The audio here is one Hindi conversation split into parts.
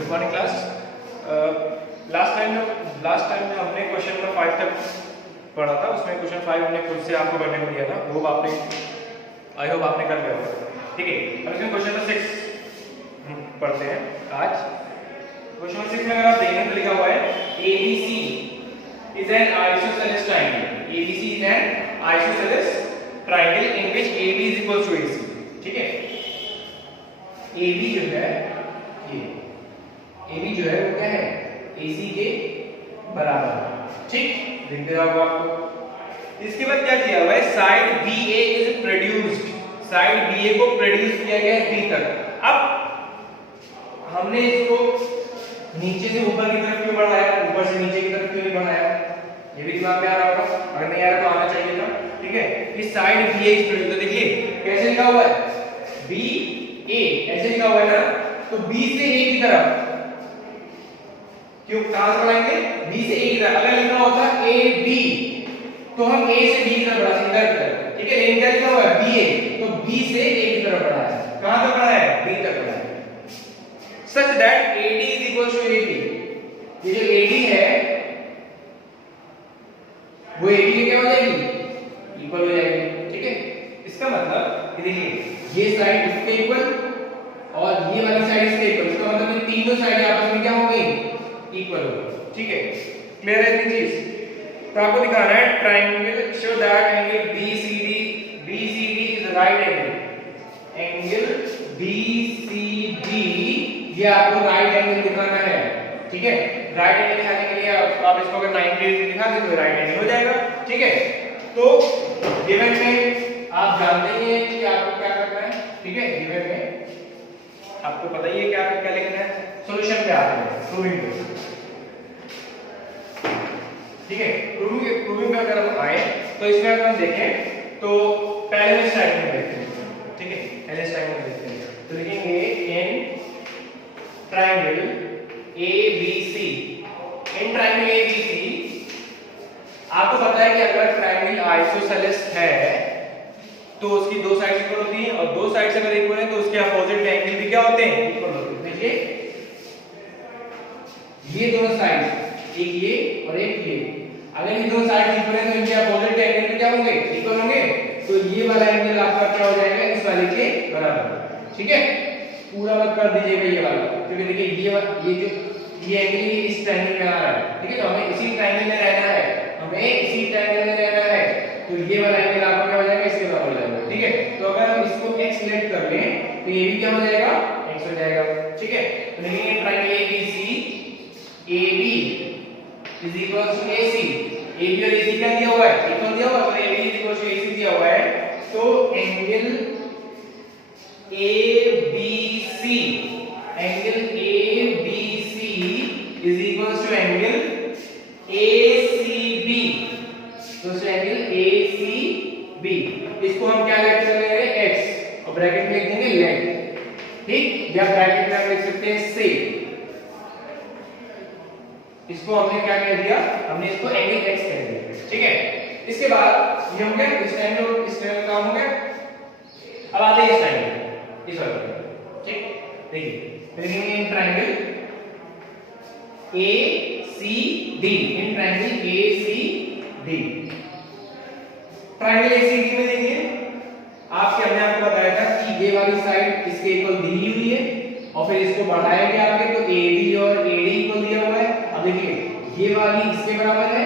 Good morning class. Last time में हमने क्वेश्चन नंबर 5 तक पढ़ा था, उसमें क्वेश्चन 5 हमने खुद से आपको करने को दिया था, वो आपने आई होप आपने कर लिया होगा। ठीक है, अब इसमें क्वेश्चन नंबर 6 पढ़ते हैं आज। क्वेश्चन नंबर 6 में अगर आप देखें तो लिखा हुआ है ABC is an isosceles triangle. ABC is an isosceles triangle in which AB is equal to AC. ठीक है, AB जो है ये AB जो है वो क्या है, AC के बराबर है। ठीक, देखते रहो आपको। इसके बाद क्या किया हुआ है, side BA is produced, side BA को प्रोड्यूस किया गया है B तक। अब हमने इसको नीचे से ऊपर की तरफ क्यों बढ़ाया, ऊपर से नीचे की तरफ क्यों नहीं बढ़ाया, ये भी दिमाग में आ रहा होगा, अगर नहीं आ रहा तो आना चाहिए था। ठीक है, इस साइड BA इज प्रोड्यूस, तो देखिए कैसे लिखा हुआ है, BA ऐसे लिखा हुआ है ना, तो B से A की तरफ क्यों कहां से बढ़ाएंगे, B से A की तरफ। अगर लिखा होता AB तो हम A से B की तरफ बढ़ा सकते हैं। ठीक है, लेकिन क्या लिखा हुआ है BA, तो B से A की तरफ बढ़ाया है। कहां तक बढ़ाया है, B तक बढ़ाया है। Such that AD is equal to AB, ये जो AD है वो AB के क्या हो जाएगी, इक्वल हो जाएगी। ठीक है, इसका मतलब कि देखिए ये साइड इसके इक्वल और ये वाली साइड इसके इक्वल, इसका मतलब ये तीनों साइड आपस में क्या हो गई, इक्वल हो गई। ठीक है, क्लियर है इतनी चीज। तो आपको दिखाना है triangle show that angle BCD is right angle BCD, ये आपको राइट एंगल दिखाना है। ठीक है, राइट एंगल दिखाने के लिए आप इसको अगर 90 डिग्री दिखा दें तो राइट एंगल हो जाएगा। ठीक है, तो गिवन में आप जानते हैं कि आपको क्या करना है। ठीक है, गिवन में आपको पता ही है क्या क्या लिखना है, सॉल्यूशन पे आते हैं, प्रूविंग पे। ठीक है, प्रूविंग पे अगर हम आए तो इसमें अगर हम देखें तो पहले इस टाइप में देखते हैं। ठीक है, पहले इस टाइप में देखते हैं तो लिखेंगे इन triangle ABC, in triangle ABC आपको पता है कि अगर ट्रायंगल आइसोसेलेस है तो उसकी दो साइड्स इक्वल होती हैं, और दो साइड्स अगर इक्वल हैं तो उसके अपोजिट एंगल भी क्या होते हैं, इक्वल होते हैं। देखिए ये दोनों साइड्स, एक ये और एक ये, अगर ये दोनों साइड्स इक्वल हैं तो इनके अपोजिट एंगल भी क्या होंगे, इक्वल होंगे। तो ये वाला एंगल आपका क्या हो जाएगा, इस वाले के बराबर। ठीक है, पूरा मत कर दीजिएगा ये वाला, क्योंकि देखिए ये एंगल ही इस ट्रायंगल में आ रहा है। ठीक है, तो हमें इसी ट्रायंगल में रहना है, हमें इसी ट्रायंगल में रहना है, तो ये वाला एंगल आपका क्या हो जाएगा, इसके बराबर हो जाएगा। ठीक है, तो अगर हम इसको x सिलेक्ट कर लें तो ये भी क्या हो जाएगा, x हो जाएगा। ठीक है, तो लिखेंगे triangle ABC AB is equal to AC, AB और AC क्या दिया हुआ है, इक्वल दिया हुआ है, तो AB is equal to AC दिया हुआ है, तो angle ABC is equal to angle ACB, तो एंगल ACB इसको हम क्या लेट कर लेंगे, x, और ब्रैकेट में लिख देंगे लेट। ठीक, या ब्रैकेट में हम लिख सकते हैं से, इसको हमने क्या कह दिया, हमने इसको एंगल x कह दिया। ठीक है, इसके बाद ये हो गया, इस ट्रायंगल काम हो गया। अब आते हैं इस ट्रायंगल, इस वाले। ठीक, देखिए लिखेंगे in triangle ACD, in triangle ACD, triangle ACD में देखिए आपके हमने आपको बताया था कि ये वाली साइड इसके इक्वल दी हुई है, और फिर इसको बढ़ाया गया आगे तो AD और AD इक्वल दिया हुआ है। अब देखिए ये वाली इसके बराबर है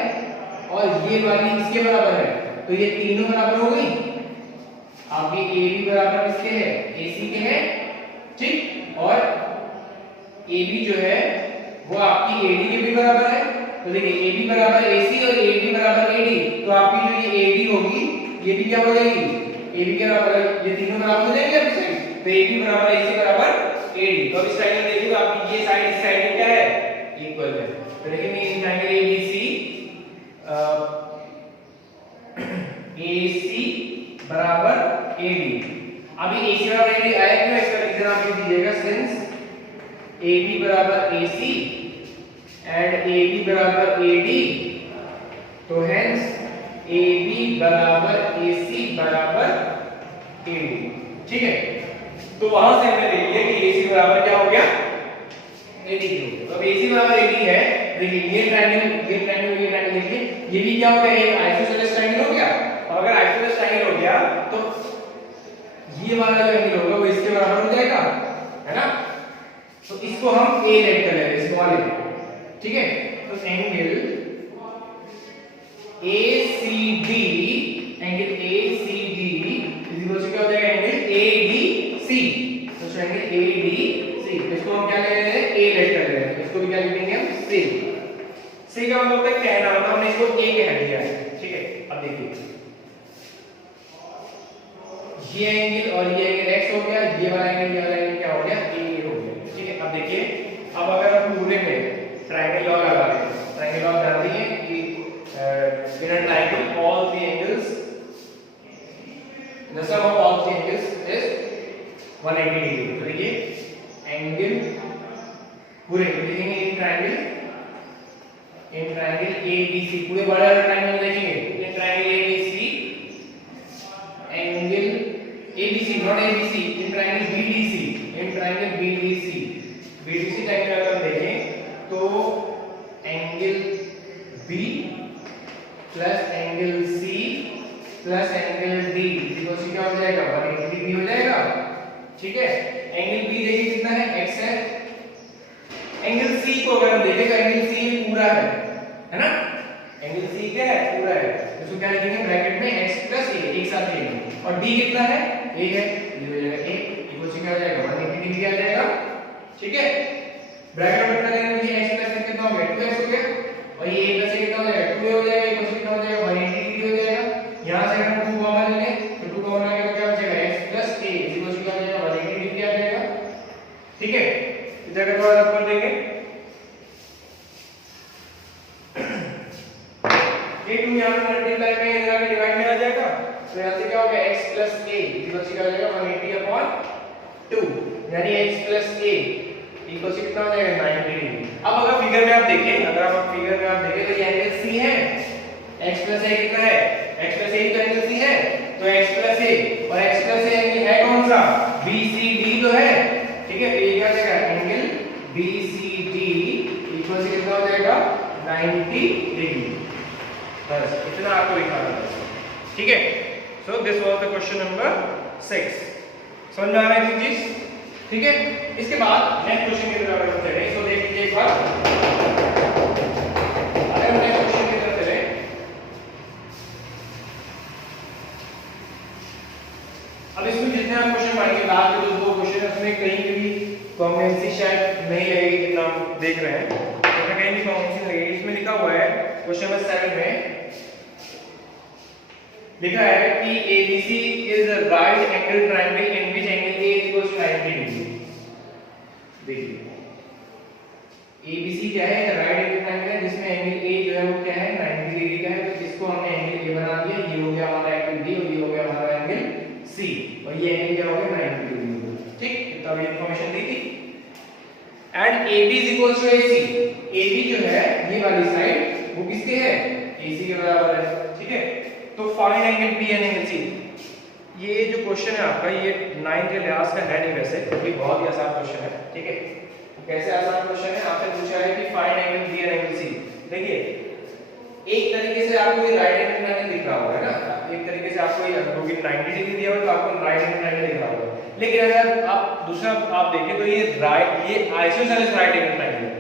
और ये वाली इसके बराबर है, तो ये तीनों बराबर हो गई। आपके AB बराबर किसके है, AC के है। ठीक, और AB जो है वो आपकी AD के भी बराबर है, तो देखिए AB बराबर AC और AD बराबर AD, तो आपकी जो ये AD होगी ये भी क्या हो जाएगी, AB के बराबर, ये तीनों बराबर हो जाएंगे आपकी साइड, तो AB बराबर AC बराबर AD। तो अब इस साइड में देखिए तो आपकी ये साइड इस साइड में क्या है, इक्वल है। तो देखिए इन ट्रायंगल ABC AC बराबर AD। अभी AC बराबर AD आया क्यों, इसका रीजन आप लिख दीजिएगा, सिंस AB बराबर AC एंड AB बराबर AD, तो हेंस AB बराबर AC बराबर AD। ठीक है, तो वहां से हमने देख लिया कि AC बराबर क्या हो गया, AD की होगी। तो अब AC बराबर AD है, देखिए ये ट्रायंगल देखिए, ये भी क्या हो गया, एक आइसोसेलेस ट्रायंगल हो गया। और अगर आइसोसेलेस ट्रायंगल हो गया तो ये वाला जो एंगल होगा वो इसके बराबर हो जाएगा, है ना। तो इसको हम A लेट कर लेंगे, इसको वाले, ठीक है। तो angle ACD is equal to क्या हो जाएगा, एंगल ADC। तो एंगल ADC, इसको हम क्या ले रहे हैं, A लेट कर रहे हैं, इसको भी क्या लिखेंगे हम, C का मतलब होता है कहना, मतलब हमने इसको A कह दिया है, ठीक है। अब देखिए ये एंगल और ये एंगल x हो गया, ये वाला एंगल क्या हो गया, A हो गया, ठीक है। अब देखिए, अब अगर हम पूरे में ट्रायंगल लॉ लगा लें, ट्रायंगल लॉ जानते हैं कि in a triangle all the angles, the sum of all the angles is 180 degree। तो देखिए एंगल पूरे लिखेंगे इन ट्रायंगल ABC, पूरे बड़े वाले ट्रायंगल देखेंगे, in triangle ABC, angle ABC not ABC, in triangle BDC triangle अगर देखें तो angle B plus angle C plus angle D equal to क्या हो जाएगा, 180 डिग्री हो जाएगा, ठीक है। एंगल B देखिए कितना है, x है। एंगल C को अगर हम देखेंगे, एंगल C पूरा है ना, एंगल C क्या है, पूरा है। इसको क्या लिखेंगे, ब्रैकेट में x प्लस a एक साथ लिखेंगे, और D कितना है, a है, ये हो जाएगा a इक्वल टू क्या हो जाएगा, 180 डिग्री आ जाएगा, ठीक है। ब्रैकेट में कितना लेंगे, x प्लस a कितना हो गया, 2x हो गया, और ये a प्लस a कितना हो जाएगा, 2a हो जाएगा, इक्वल टू कितना हो जाएगा, 180 डिग्री हो जाएगा। यहां से अगर हम 2 कॉमन लेंगे तो 2 कॉमन आ गया तो क्या बचेगा, x plus a equal to क्या हो जाएगा, 180 डिग्री आ जाएगा, ठीक है। इस जगह को रख कर देंगे, ये 2 यहां पे मल्टीप्लाई में इधर आके डिवाइड में आ जाएगा, तो यहां से क्या हो गया, x plus a equal to क्या हो जाएगा, 180/2, यानी x plus a equal to कितना हो जाएगा, 90 डिग्री। अब अगर फिगर में आप देखें, तो ये एंगल C है, x प्लस a कितना है, x प्लस a तो एंगल C है, तो x प्लस a और x प्लस a एंगल है कौन सा, BCD तो है, ठीक है। तो ये क्या हो जाएगा, एंगल BCD इक्वल टू कितना हो जाएगा, 90 डिग्री। बस इतना आपको लिखना है, ठीक है। So this was the question number 6। समझ में आ रहा है चीज, ठीक है। इसके बाद नेक्स्ट क्वेश्चन की तरफ हम चलें, इसको देख लीजिए एक बार। अगर हम नेक्स्ट क्वेश्चन की तरफ चलें, अब इसमें जितने हम क्वेश्चन पढ़ेंगे, लास्ट के जो 2 क्वेश्चन है उसमें कहीं भी कॉन्वेंसी शायद नहीं लगेगी, जितना हम देख रहे हैं, तो कहीं भी कॉन्वेंसी नहीं लगेगी। इसमें लिखा हुआ है क्वेश्चन नंबर 7 में लिखा है कि ABC is a right angle triangle in which angle A is equal to 90 degree। देखिए ABC क्या है, राइट एंगल ट्रायंगल है जिसमें एंगल A जो है वो क्या है, 90 डिग्री का है। तो इसको हमने एंगल A बना दिया, ये हो गया हमारा एंगल B और ये हो गया हमारा एंगल C, और ये एंगल क्या हो गया, 90 डिग्री, ठीक। तो अभी इंफॉर्मेशन दी थी। And AB is equal to AC, AB जो है ये वाली साइड वो किसके है, AC के बराबर है, ठीक है। तो find angle B and angle C। ये जो क्वेश्चन है आपका, ये 9 के लिहाज का है नहीं वैसे, क्योंकि बहुत ही आसान क्वेश्चन है, ठीक है। कैसे आसान क्वेश्चन है, आपसे पूछा है कि find angle B and angle C। देखिए एक तरीके से आपको ये राइट एंगल ट्रायंगल दिख रहा होगा, है ना, एक तरीके से आपको ये क्योंकि 90 डिग्री दिया हुआ तो आपको राइट एंगल ट्रायंगल दिख रहा होगा। लेकिन अगर आप दूसरा आप देखें तो ये आइसोसेलेस राइट एंगल ट्रायंगल है।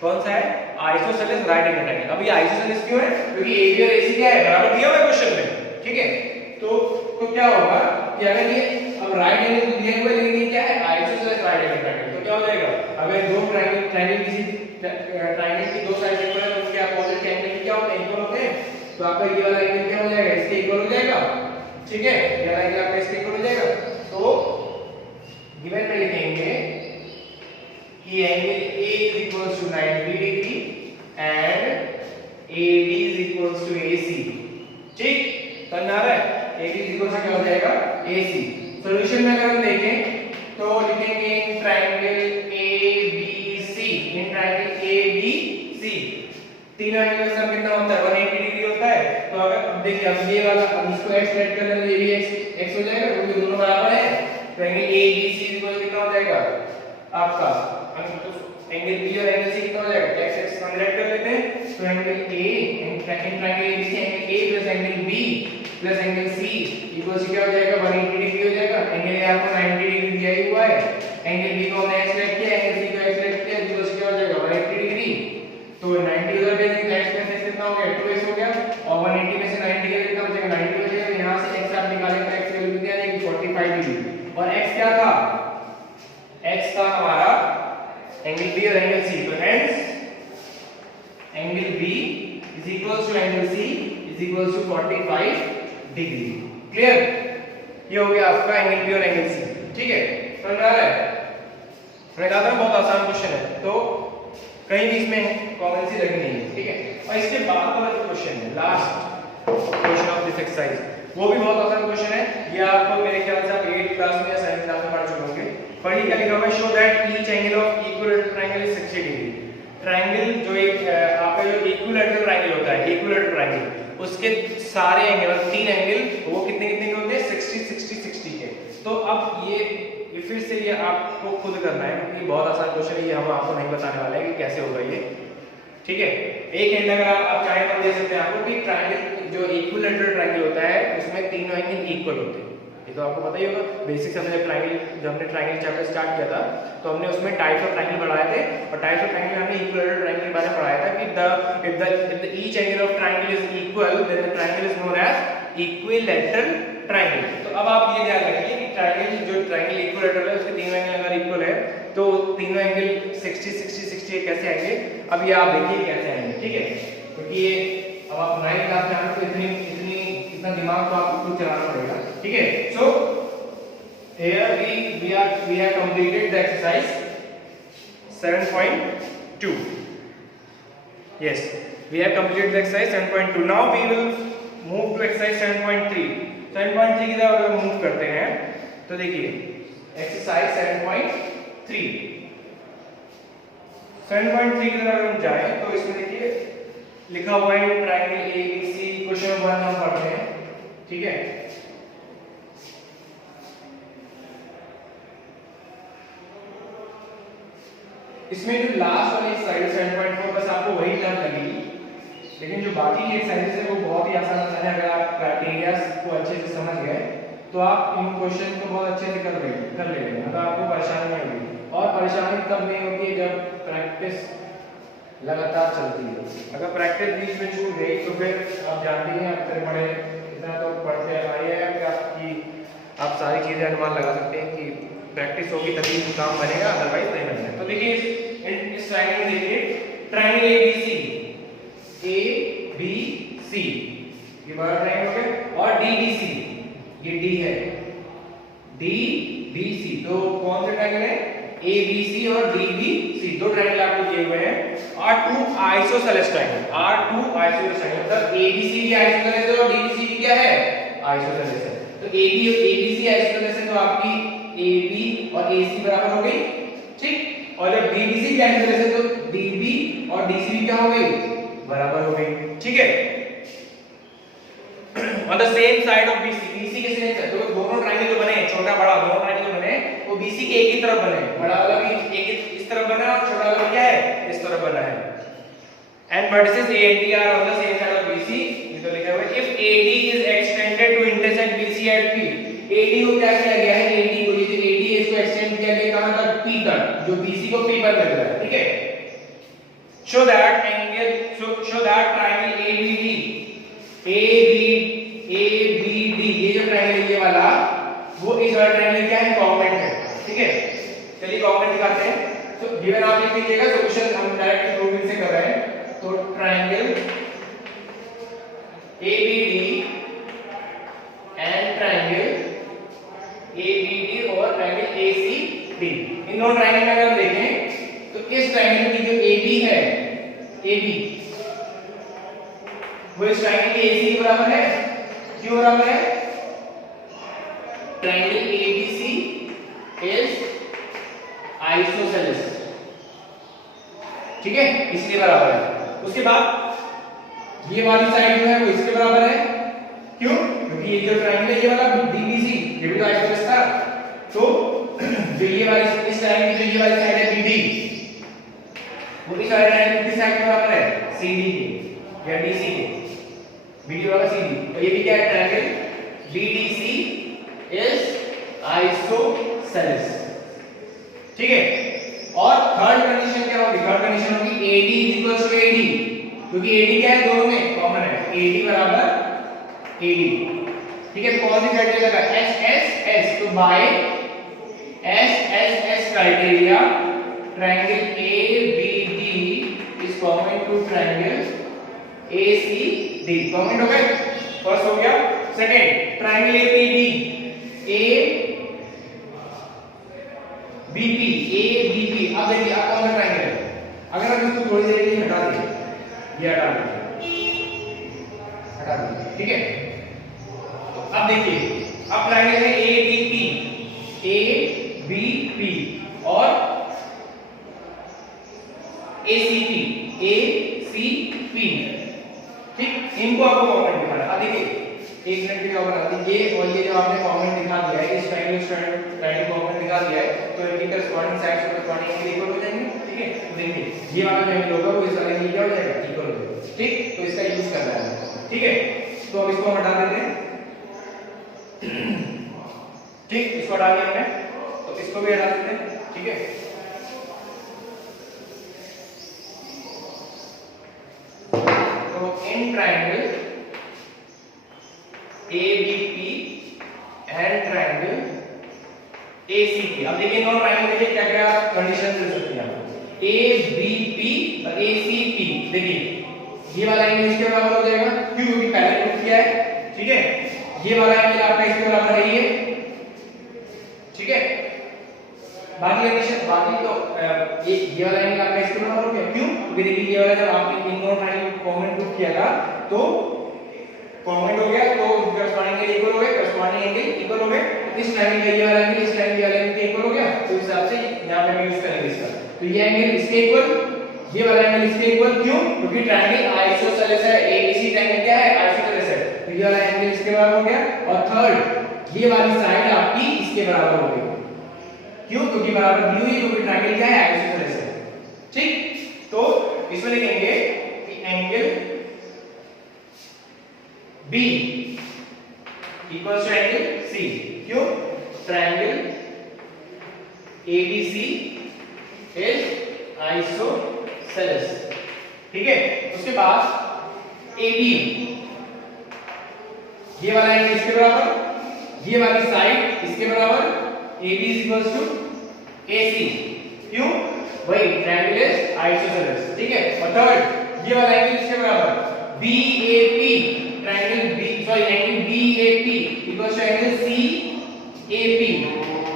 कौन सा है, आइसोसेलेस राइट एंगल ट्रायंगल। अब ये आइसोसेलेस क्यों है, क्योंकि AB और AC क्या है, बराबर दिया हुआ है क्वेश्चन में, ठीक है। तो क्या होगा कि अगर ये अब राइट एंगल तो दिया हुआ है, लेकिन ये क्या है, आइसोसेलेस राइट एंगल ट्रायंगल, तो क्या हो जाएगा, अगर दो ट्रायंगल किसी ट्रायंगल की दो साइड इक्वल है तो उनके अपोजिट एंगल क्या होते हैं, इक्वल होते हैं। तो आपका ये वाला एंगल क्या हो जाएगा, इसके इक्वल हो जाएगा, ठीक है। ये वाला एंगल आपका इसके इक्वल हो जाएगा। तो गिवन में लिखेंगे कि angle A is equals to 90 degree and AD is equals to AC, ठीक। समझ आ रहा है, AD is equals to क्या हो जाएगा, AC। सॉल्यूशन में अगर हम देखें तो लिखेंगे इन triangle ABC, in triangle ABC तीनों एंगल का सम कितना होता है, 180 डिग्री होता है। तो अगर अब देखिए, अब ये वाला, अब इसको x लेट कर लें तो ये भी x हो जाएगा, क्योंकि दोनों बराबर है। तो एंगल ABC कितना हो जाएगा आपका, एंगल बी और एंगल सी कितना हो जाएगा, एक्स एक्सिस हम डायरेक्ट कर लेते हैं। तो angle A in triangle ABC angle A plus angle B plus angle C equals क्या हो जाएगा, 180 डिग्री हो जाएगा। एंगल ए आपको 90 डिग्री दिया ही हुआ है, एंगल बी को हमने एक्स लेट किया, एंगल सी को एक्स लेट किया, इक्वल्स क्या हो जाएगा 180 डिग्री। तो 90 उधर भेज देंगे, x प्लस x कितना हो गया 2x हो गया, और 180 में से 90 गया कितना बचेगा 90 हो जाएगा। यहां से x आप निकालेंगे तो x की वैल्यू कितनी आ जाएगी 45 डिग्री। और x क्या था, x था हमारा एंगल b और एंगल c। तो hence angle b is equals to angle c is equals to 45 degree. Clear, ये हो गया आपका एंगल b और एंगल c। ठीक है, समझ आ रहा है। मैंने कहा था बहुत आसान क्वेश्चन है, तो कहीं भी इसमें कॉमन सी लगनी है। ठीक है, और इसके बाद वाला जो क्वेश्चन है, last question of this exercise, वो भी बहुत आसान क्वेश्चन है। ये आपको मेरे ख्याल से आप 8th क्लास में या 7th क्लास में पढ़ चुके होंगे। पढ़िए क्या लिखा हुआ है, show that each angle of equilateral triangle is 60 degree. Triangle जो एक आपका जो इक्विलेटरल ट्रायंगल होता है, इक्विलेटरल ट्रायंगल, उसके सारे एंगल, 3 एंगल वो कितने कितने के होते हैं, 60 60 60 के। तो अब ये फिर से ये आपको खुद करना है, क्योंकि बहुत आसान क्वेश्चन है, ये हम आपको नहीं बताने वाले हैं कि कैसे होगा ये। ठीक है, एक हिंट अगर आप चाहें तो दे सकते हैं आपको कि ट्रायंगल जो इक्विलेटरल ट्रायंगल होता है उसमें तीनों एंगल इक्वल होते हैं। ये तो आपको पता ही होगा, बेसिक्स हमने जब हमने ट्रायंगल चैप्टर स्टार्ट किया था तो हमने उसमें टाइप्स ऑफ ट्रायंगल पढ़ाए थे, और टाइप्स ऑफ ट्रायंगल हमने इक्विलेटरल ट्रायंगल के बारे में पढ़ाया था कि if each angle of triangle is equal then the triangle is known as equilateral triangle। तो अब आप ये ध्यान रखिए कि ट्रायंगल जो ट्रायंगल इक्विलेटरल है उसके तीनों एंगल अगर इक्वल है तो तीनों एंगल 60 60 60 कैसे आएंगे, अब ये आप देखिए कैसे आएंगे। ठीक है, क्योंकि ये अब आप 9th क्लास में आने तो इतना दिमाग तो आपको खुद चलाना पड़ेगा। ठीक है, सो here we have completed the exercise 7.2. Yes, we have completed the exercise 7.2. Now we will move to exercise 7.3. 7.3 की तरफ अगर मूव करते हैं तो देखिए एक्सरसाइज 7.3 की तरफ अगर हम जाएं तो इसमें देखिए लिखा हुआ है ट्रायंगल एबीसी, क्वेश्चन 1 हम पढ़ते हैं। ठीक है, इसमें जो लास्ट वाली एक्सरसाइज 7.4 बस आपको वही टर्म लगेगी, लेकिन जो बाकी की एक्सरसाइजेस है वो बहुत ही आसान है। अगर आप क्राइटेरिया को अच्छे से समझ गए तो आप इन क्वेश्चन को बहुत अच्छे से कर लेंगे, तो आपको परेशानी नहीं होगी। और परेशानी तब नहीं होती है जब प्रैक्टिस लगातार चलती है। अगर प्रैक्टिस बीच में छूट गई तो फिर आप जानते हैं आप इतने बड़े इतना तो पढ़ते आए हैं कि आप सारी चीजें अनुमान लगा सकते हैं कि प्रैक्टिस होगी तभी काम बनेगा, अदरवाइज नहीं बनेगा। तो देखिए इस ट्रायंगल में देखिए ट्रायंगल ABC ये बड़ा ट्रायंगल हो गया, और DBC ये D है, DBC तो कौन से ट्रायंगल है, ABC और DBC दो ट्रायंगल आपको दिए हुए हैं। R2 isosceles triangle, R2 isosceles triangle मतलब ABC भी आइसोसेलेस है और DBC भी क्या है, आइसोसेलेस है। तो AB और ABC आइसोसेलेस है तो आपकी AB और AC बराबर हो गई। ठीक, और जब DBC भी आइसोसेलेस है तो DB और DC भी क्या हो गई, बराबर हो गई। ठीक है, on the same side of BC के सेम है, तो दोनों ट्रायंगल जो बने छोटा बड़ा दोनों ट्रायंगल जो बने वो BC के एक ही तरफ बने, बड़ा वाला भी एक इस तरफ बना और छोटा वाला क्या है, इस तरफ बना है। And vertices A and D are on the same side of BC, ये तो लिखा हुआ है। If AD is extended to intersect BC at P, AD को क्या किया गया है, AD को ये जो AD है इसको एक्सटेंड किया गया कहां तक, P तक, जो BC को P पर लग रहा है। ठीक है, show that triangle ABD ये जो ट्रायंगल है ये वाला वो इस वाला ट्रायंगल क्या है, कॉम्प्लेमेंट है। ठीक है, चलिए कॉम्प्लेमेंट दिखाते हैं। तो गिवन आप लिख लीजिएगा, सॉल्यूशन हम डायरेक्ट प्रूविंग से कर रहे हैं। तो triangle ABD and triangle ABD और ट्रायंगल ACD, इन दोनों ट्रायंगल में अगर हम देखें तो इस ट्रायंगल की जो AB है, AB वो इस ट्रायंगल के AC के बराबर है। क्यों बराबर है, ट्रायंगल ABC इज आइसोसेलेस। ठीक है, इसलिए बराबर है। उसके बाद ये वाली साइड जो है वो इसके बराबर है। क्यों, क्योंकि ये जो ट्रायंगल है ये वाला DBC ये भी तो आइसोसेलेस था। तो जो ये वाली इस ट्रायंगल की जो ये वाली साइड है BD वो इस वाले ट्रायंगल किस साइड के बराबर है, CD के या DC के, BD बराबर CD। तो ये भी क्या है, ट्रायंगल BDC इज आइसोसेलेस, ठीक है। और थर्ड कंडीशन क्या होगी, थर्ड कंडीशन होगी AD इक्वल्स टू AD, क्योंकि AD क्या है, दोनों में कॉमन है, AD बराबर AD, ठीक है। कौन सी क्राइटेरिया लगा, SSS, तो by SSS criteria triangle ABD is common to triangle ACD, common हो गए, फर्स्ट हो गया। सेकंड, ट्रायंगल ABD ABP, अब देखिए आप कौन सा ट्रायंगल है, अगर हम इसको थोड़ी देर के लिए हटा दें, ये हटा दें, ठीक है। तो अब देखिए, अब ट्रायंगल है ABP और ACP, ठीक, इनको आपको कॉमेंट दिखाना है। अब देखिए, एक मिनट के लिए और बना दीजिए, और ये जो आपने कॉमेंट दिखा दिया है, इस ट्रायंगल कॉमेंट दिखा दिया है, तो इनकी करस्पॉन्डिंग साइड्स और करस्पॉन्डिंग एंगल इक्वल हो जाएंगे, ठीक है। तो देखिए, ये वाला जो एंगल होगा वो इस वाले एंगल क्या हो जाएगा, इक्वल हो जाएगा, ठीक। तो इसका यूज करना है, ठीक है। तो अब इसको हटा देते हैं, ठीक, इसको हटा दिया हमने, तो इसको भी हटा देते हैं, ठीक है। तो in triangle ABP and triangle ACP, अब देखिए नॉन ट्रायंगल के क्या क्या कंडीशन दे सकते हैं आप, ABP और ACP, देखिए ये वाला एंगल इसके बराबर हो जाएगा, क्यों, क्योंकि पहले प्रूफ किया है, ठीक है। ये वाला एंगल आपका इसके बराबर है, ये, ठीक है। बाकी कंडीशन, बाकी तो ये वाला एंगल आपका इसके बराबर हो गया, क्यों, क्योंकि देखिए ये वाला जब आपने इन दोनों ट्रायंगल को कॉमन प्रूफ किया था, तो कॉमन हो गया, तो करस्पॉन्डिंग एंगल इक्वल हो गए, करस्पॉन्डिंग एंगल इक्वल हो गए। इस ट्रायंगल का ये वाला एंगल इस ट्रायंगल वाले एंगल के इक्वल हो गया, तो इस हिसाब से यहां पे हम यूज करेंगे इसका। तो ये एंगल इसके इक्वल, ये वाला एंगल इसके इक्वल, क्यों, क्योंकि ट्रायंगल आइसोसेलेस है, ABC ट्रायंगल क्या है, आइसोसेलेस है, तो ये वाला एंगल इसके बराबर हो गया। और थर्ड, ये वाली साइड आपकी इसके बराबर हो गई, क्यों, क्योंकि बराबर दी हुई है, क्योंकि ट्रायंगल क्या है, आइसोसेलेस है, ठीक। तो इसमें लिखेंगे कि angle B equals to angle C, क्यों, ट्रायंगल ABC इज आइसोसेलेस, ठीक है। उसके बाद AB, ये वाला एंगल इसके बराबर, ये वाली साइड इसके बराबर, AB is equals to AC, क्यों, वही ट्रायंगल इज आइसोसेलेस, ठीक है। और थर्ड, ये वाला एंगल इसके बराबर, BAP triangle angle BAP equals to angle CAP,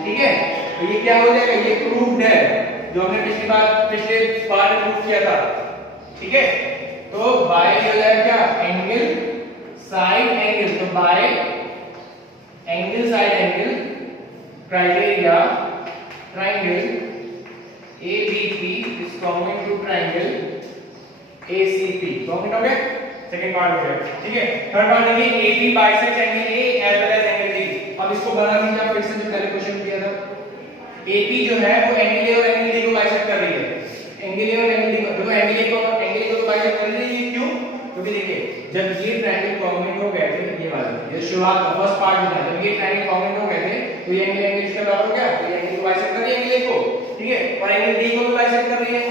ठीक है। तो ये क्या हो जाएगा, ये प्रूव्ड है, जो हमने पिछले पार्ट में प्रूव किया था, ठीक है। तो बाय हो जाएगा क्या, एंगल साइड एंगल, तो by angle side angle criteria triangle ABP is common to triangle ACP, common हो गया, सेकंड पार्ट हो गया, ठीक है। थर्ड पार्ट देखिए, AB bisect angle A as well as angle D। अब इसको बना दीजिए आप, फिर से जो पहले क्वेश्चन किया था, AP जो है वो एंगल A और एंगल D को बाइसेक्ट कर रही है, एंगल A और एंगल D को, देखो एंगल A को बाइसेक्ट कर रही है, क्यों, क्योंकि देखिए जब ये ट्रायंगल कॉम्बिनेट हो गए थे, ये वाला, ये शुरुआत का फर्स्ट पार्ट में था, जब ये ट्रायंगल कॉम्बिनेट हो गए थे, तो ये एंगल इसके बराबर हो गया, तो ये एंगल को बाइसेक्ट कर रही है एंगल A को, ठीक है, और एंगल D को भी बाइसेक्ट कर रही है,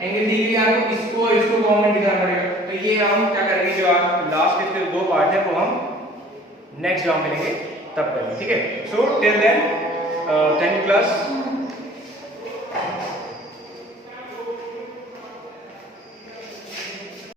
एंगल D के लिए आपको इसको कॉम्बिनेट दिखाना पड़ेगा। तो ये हम क्या करेंगे, जो आप लास्ट के दो पार्ट है वो हम नेक्स्ट जॉब मिलेंगे तब करेंगे, ठीक है। So till then 10 class